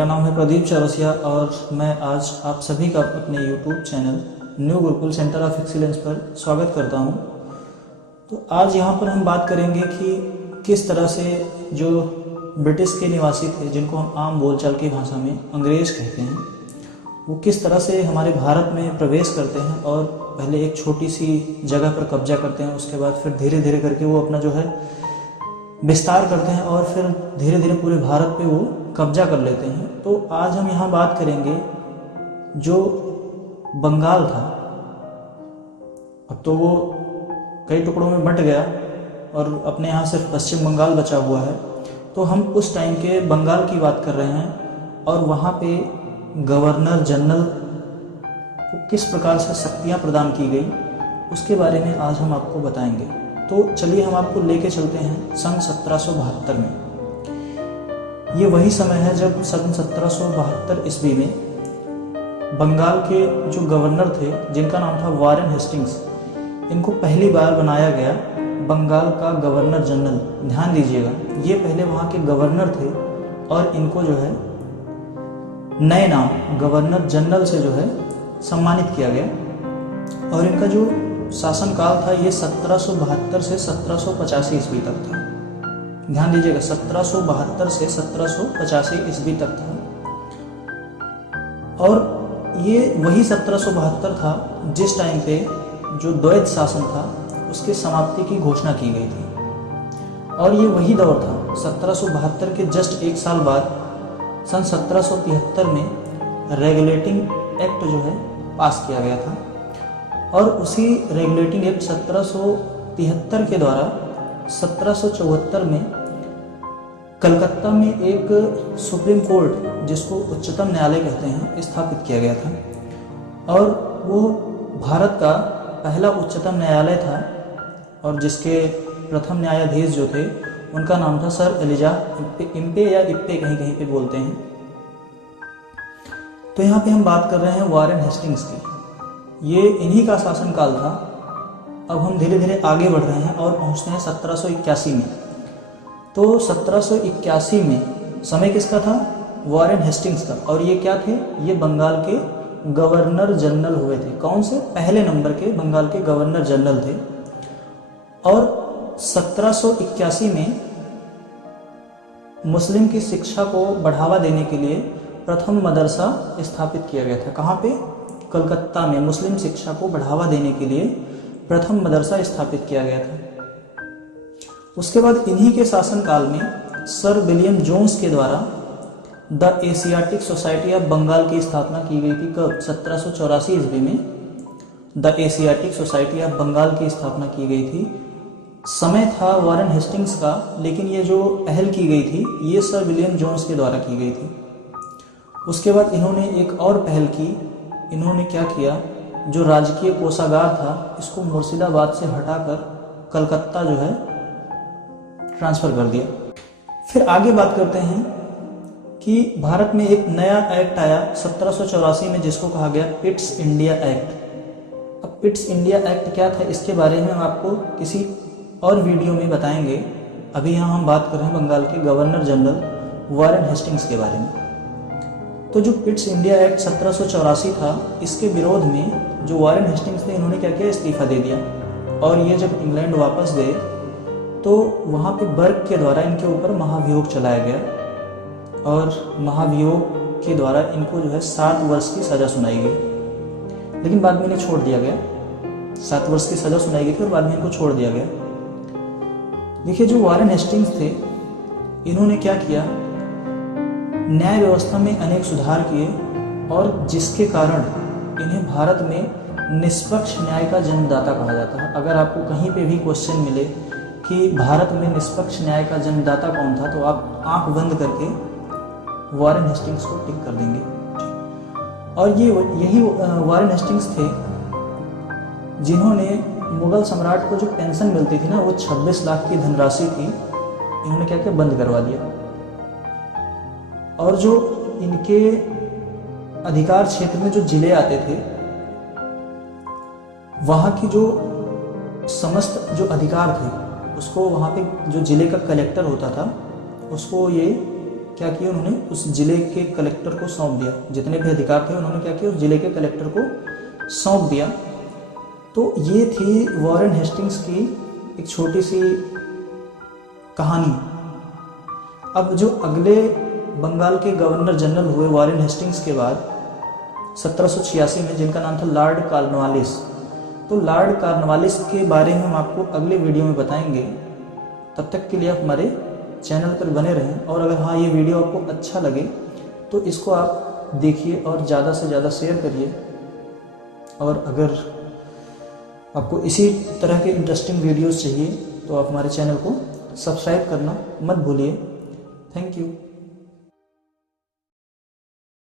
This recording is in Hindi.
मेरा नाम है प्रदीप चौरसिया और मैं आज आप सभी का अपने YouTube channel new Gurukul centre of excellence पर स्वागत करता हूं। तो आज यहाँ पर हम बात करेंगे कि किस तरह से जो ब्रिटिश के निवासी थे, जिनको हम आम बोलचाल की भाषा में अंग्रेज़ कहते हैं, वो किस तरह से हमारे भारत में प्रवेश करते हैं और पहले एक छोटी सी जगह पर कब्जा करते हैं। उसके बाद फिर धीरे धीरे करके वो अपना जो है विस्तार करते हैं और फिर धीरे धीरे पूरे भारत पे वो कब्जा कर लेते हैं। तो आज हम यहाँ बात करेंगे जो बंगाल था, अब तो वो कई टुकड़ों में बंट गया और अपने यहाँ सिर्फ पश्चिम बंगाल बचा हुआ है। तो हम उस टाइम के बंगाल की बात कर रहे हैं और वहाँ पे गवर्नर जनरल को किस प्रकार से शक्तियाँ प्रदान की गई उसके बारे में आज हम आपको बताएंगे। तो चलिए हम आपको लेके चलते हैं सन 1772 में। ये वही समय है जब सन 1772 ईस्वी में बंगाल के जो गवर्नर थे, जिनका नाम था वारेन हेस्टिंग्स, इनको पहली बार बनाया गया बंगाल का गवर्नर जनरल। ध्यान दीजिएगा, ये पहले वहाँ के गवर्नर थे और इनको जो है नए नाम गवर्नर जनरल से जो है सम्मानित किया गया और इनका जो शासनकाल था ये 1772 से 1785 ईस्वी तक था। ध्यान दीजिएगा, 1772 से 1785 ईस्वी तक था। और ये वही 1772 था जिस टाइम पे जो द्वैत शासन था उसके समाप्ति की घोषणा की गई थी। और ये वही दौर था 1772 के जस्ट एक साल बाद सन 1773 में रेगुलेटिंग एक्ट जो है पास किया गया था। और उसी रेगुलेटिंग एक्ट 1773 के द्वारा 1774 में कलकत्ता में एक सुप्रीम कोर्ट, जिसको उच्चतम न्यायालय कहते हैं, स्थापित किया गया था। और वो भारत का पहला उच्चतम न्यायालय था और जिसके प्रथम न्यायाधीश जो थे उनका नाम था सर एलिजा इम्पे या इप्पे, कहीं कहीं पे बोलते हैं। तो यहाँ पे हम बात कर रहे हैं वारेन हेस्टिंग्स की। ये इन्हीं का शासनकाल था। अब हम धीरे धीरे आगे बढ़ रहे हैं और पहुँचते हैं 1781 में। तो 1781 में समय किसका था? वारेन हेस्टिंग्स का। और ये क्या थे? ये बंगाल के गवर्नर जनरल हुए थे। कौन से? पहले नंबर के बंगाल के गवर्नर जनरल थे। और 1781 में मुस्लिम की शिक्षा को बढ़ावा देने के लिए प्रथम मदरसा स्थापित किया गया था। कहाँ पे? कलकत्ता में मुस्लिम शिक्षा को बढ़ावा देने के लिए प्रथम मदरसा स्थापित किया गया था। उसके बाद इन्हीं के शासनकाल में सर विलियम जोन्स के द्वारा the Asiatic Society of Bengal की स्थापना की गई थी। कब? 1784 ईस्वी में the Asiatic Society of Bengal की स्थापना की गई थी। समय था वारेन हेस्टिंग्स का, लेकिन ये जो पहल की गई थी ये सर विलियम जोन्स के द्वारा की गई थी। उसके बाद इन्होंने एक और पहल की। इन्होंने क्या किया? जो राजकीय कोषागार था इसको मुर्शिदाबाद से हटाकर कलकत्ता जो है ट्रांसफ़र कर दिया। फिर आगे बात करते हैं कि भारत में एक नया एक्ट आया 1784 में, जिसको कहा गया पिट्स इंडिया एक्ट। अब पिट्स इंडिया एक्ट क्या था इसके बारे में हम आपको किसी और वीडियो में बताएंगे। अभी यहाँ हम बात कर रहे हैं बंगाल के गवर्नर जनरल वारेन हेस्टिंग्स के बारे में। तो जो पिट्स इंडिया एक्ट 1784 था, इसके विरोध में जो वारेन हेस्टिंग्स थे इन्होंने क्या किया? इस्तीफा दे दिया। और ये जब इंग्लैंड वापस गए तो वहाँ पे बर्ग के द्वारा इनके ऊपर महाभियोग चलाया गया और महाभियोग के द्वारा इनको जो है 7 वर्ष की सज़ा सुनाई गई। लेकिन बाद में इन्हें छोड़ दिया गया। 7 वर्ष की सज़ा सुनाई गई थी और बाद में इनको छोड़ दिया गया। देखिए, जो वारेन हेस्टिंग्स थे इन्होंने क्या किया? न्याय व्यवस्था में अनेक सुधार किए और जिसके कारण इन्हें भारत में निष्पक्ष न्याय का जन्मदाता कहा जाता है। अगर आपको कहीं पे भी क्वेश्चन मिले कि भारत में निष्पक्ष न्याय का जन्मदाता कौन था, तो आप आंख बंद करके वारेन हेस्टिंग्स को टिक कर देंगे। और यही वारेन हेस्टिंग्स थे जिन्होंने मुगल सम्राट को जो पेंशन मिलती थी ना, वो 26 लाख की धनराशि थी, इन्होंने क्या किया? बंद करवा दिया। और जो इनके अधिकार क्षेत्र में जो जिले आते थे, वहाँ की जो समस्त जो अधिकार थे उसको वहाँ पे जो जिले का कलेक्टर होता था उसको ये क्या किया, उन्होंने उस जिले के कलेक्टर को सौंप दिया। जितने भी अधिकार थे उन्होंने क्या किया, उस जिले के कलेक्टर को सौंप दिया। तो ये थी वॉरेन हेस्टिंग्स की एक छोटी सी कहानी। अब जो अगले बंगाल के गवर्नर जनरल हुए वॉरेन हेस्टिंग्स के बाद 1786 में, जिनका नाम था लॉर्ड कॉर्नवालिस, तो लॉर्ड कॉर्नवालिस के बारे में हम आपको अगले वीडियो में बताएंगे। तब तक के लिए आप हमारे चैनल पर बने रहें। और अगर हाँ, ये वीडियो आपको अच्छा लगे तो इसको आप देखिए और ज़्यादा से ज़्यादा शेयर करिए। और अगर आपको इसी तरह के इंटरेस्टिंग वीडियोस चाहिए तो आप हमारे चैनल को सब्सक्राइब करना मत भूलिए। Thank you.